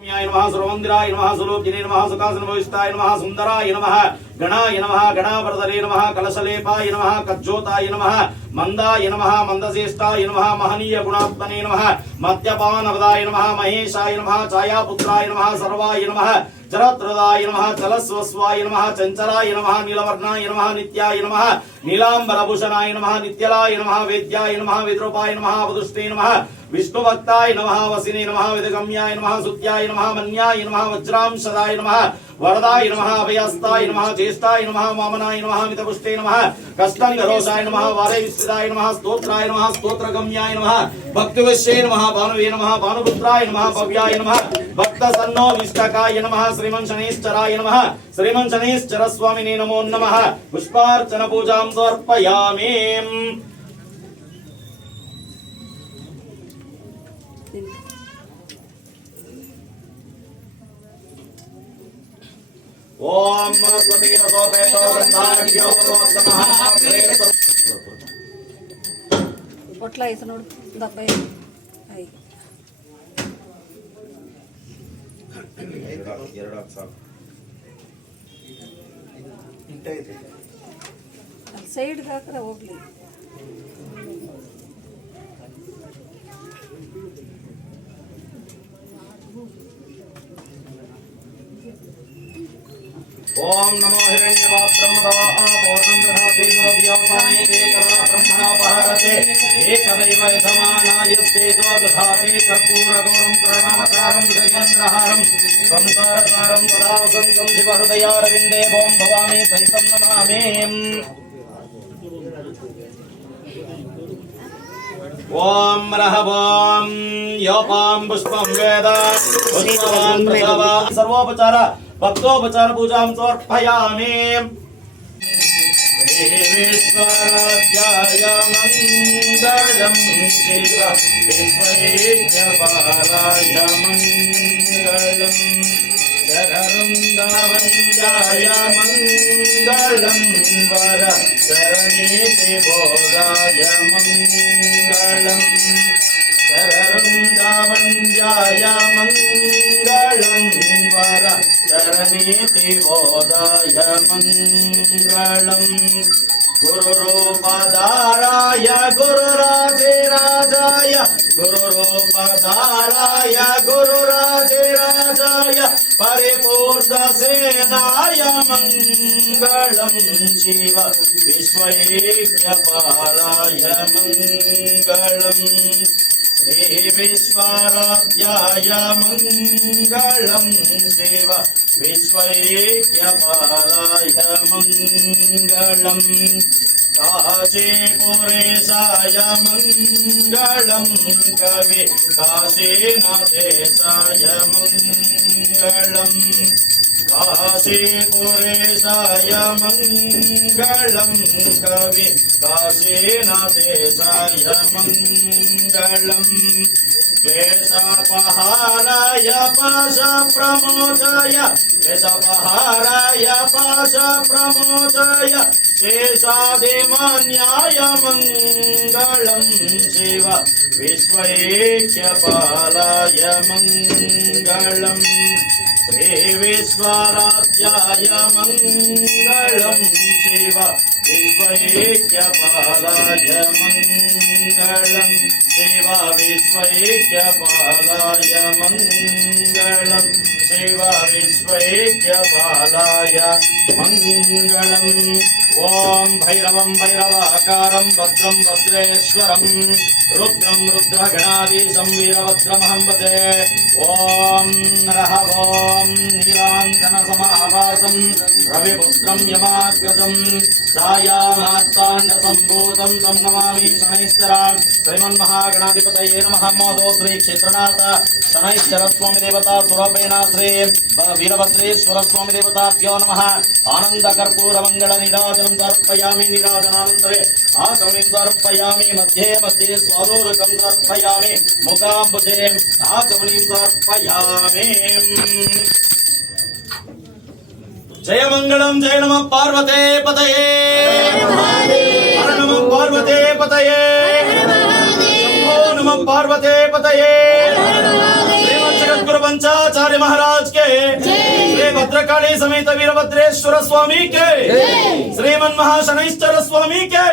नमः सर्वमंदिराय नमः सुलोकिने नमः सुखासनभविष्ठाय नमः सुंदराय नमः गणाय नमः गणावर्धने नमः कलशलेपाय नमः कज्जोताय नमः मंदाय नमः मंदश्रेष्ठाय नमः महनीय गुणात्मने नमः मद्यपानवदाय नमः महेशाय नमः छायापुत्राय नमः सर्वाय नमः जरत्रदाय नमः चलस्वस्वाय नमः चंचलाय नमः नीलवर्णाय नमः नित्याय नमः नीलांबरभूषणाय नमः नित्यलाय नमः वेद्याय नमः विद्रूपाय नमः वदुष्टे नमः विष्णुभक्ताय नमः वसिने नमः विदगम्याय नमः सुत्याय नमः मन्याय नमः वज्रांशदाय नमः वरदाय नमः अभयस्ताय नमः ज्येष्ठाय नमः वामनाय नमः मितपुष्टे नमः कष्टनिरोषाय नमः वारविस्ताय नमः स्तोत्राय नमः स्तोत्रगम्याय नमः भक्तिवश्ये नमः भानुवे नमः भानुपुत्राय नमः भव्याय नमः भक्तसन्नो विष्टकाय नमः श्रीमन् शनेश्चराय नमः श्रीमन् शनेश्चर स्वामिने नमो नमः पुष्पार्चन पूजां समर्पयामि। ओम वनस्पति रसोपेतो गंधाढ्यो नमः పొట్ల ఐస నోడు దబ్బై ఐ ಎರಡು ಸಾಕು ಇಂಟೈತೆ ಸೈಡ್ ಹಾಕರೆ ಹೋಗ್ಲಿ ओम नमो हिरण्यपात्रं मदवापोतं दधाति मुरव्यासाने एकदा ब्रह्मणा पहरते एकदैव समानायस्ते दधाति कर्पूरगौरं करुणावतारं गजेन्द्रहारं संसारसारं सदा वसन्तं शिवहृदयारविन्दे भवं भवामि सहितं नमामि। ओम रहवं योपां पुष्पं वेद पुष्पवान् प्रसवा सर्वोपचार भक्तोपचार पूजां समर्पयामि। देवेश्वराध्याय मंगलम् शिव विश्वैक्यपालाय मंगलम् शररुन्दावन्द्याय मंगलम् वर शरणीति बोधाय मंगलम् शररुन्दावन्द्याय मंगलम् वर शरणीति बोधाय मंगलम् गुरुरूपधाराय गुरुराधिराजाय गुरुरूपधाराय गुरुराधिराजाय परिपूर्णसेनाय मंगलम् शिव विश्वैक्यपालाय मंगलम् श्री विश्वाराध्याय मंगलम् शिव विश्वैक्यपालाय मंगलम् काशीपुरेशाय मंगलम् कवि काशीनाथेशाय मंगलम् काशीपुरेशाय मंगलम् कवि काशीनाथेशाय मंगलम् क्लेशपहाराय पाशप्रमोचाय क्लेशपहाराय पाशप्रमोचाय शेषादिमान्याय मंगलम् शिव विश्वैक्यपालाय मंगलम् श्री विश्वाराध्याय मंगलम् शिव विश्वैक्यपालाय मंगलम् शिव विश्वैक्यपालाय मंगलम् शिव विश्वैक्यपालाय मंगलम्। ओम भैरवं भैरवाकारं भद्रं भद्रेश्वरं रुद्रं रुद्रगणाधीशं वीरभद्रमहं भजे। ओम रहवं नीलाञ्जनसमाभासं रविपुत्रं यमाग्रजं छायामार्ताण्डसम्भूतं तं नमामि शनैश्चरां श्रीमन्महागणाधिपतये नमः। मोदो श्री क्षेत्रनाथ शनैश्चर स्वामी देवता स्वरूपेण श्री वीरभद्रेश्वर स्वामी देवताभ्यो नमः। आनंद कर्पूर मंगल नीराजनं समर्पयामि। नीराजनानन्तरे आचमनीं समर्पयामि। मध्ये मध्ये स्वादोदकं समर्पयामि। मुखाम्बुजे आचमनीं समर्पयामि। जय मंगलम जय नमः पार्वते पतये हर नमः पार्वते पतये शंभो नमः पार्वते पतये श्रीमद् जगद्गुरु पंचाचार्य महाराज के, श्री भद्रकाली समेत वीरभद्रेश्वर स्वामी के, श्रीमन महाशनैश्चर स्वामी के।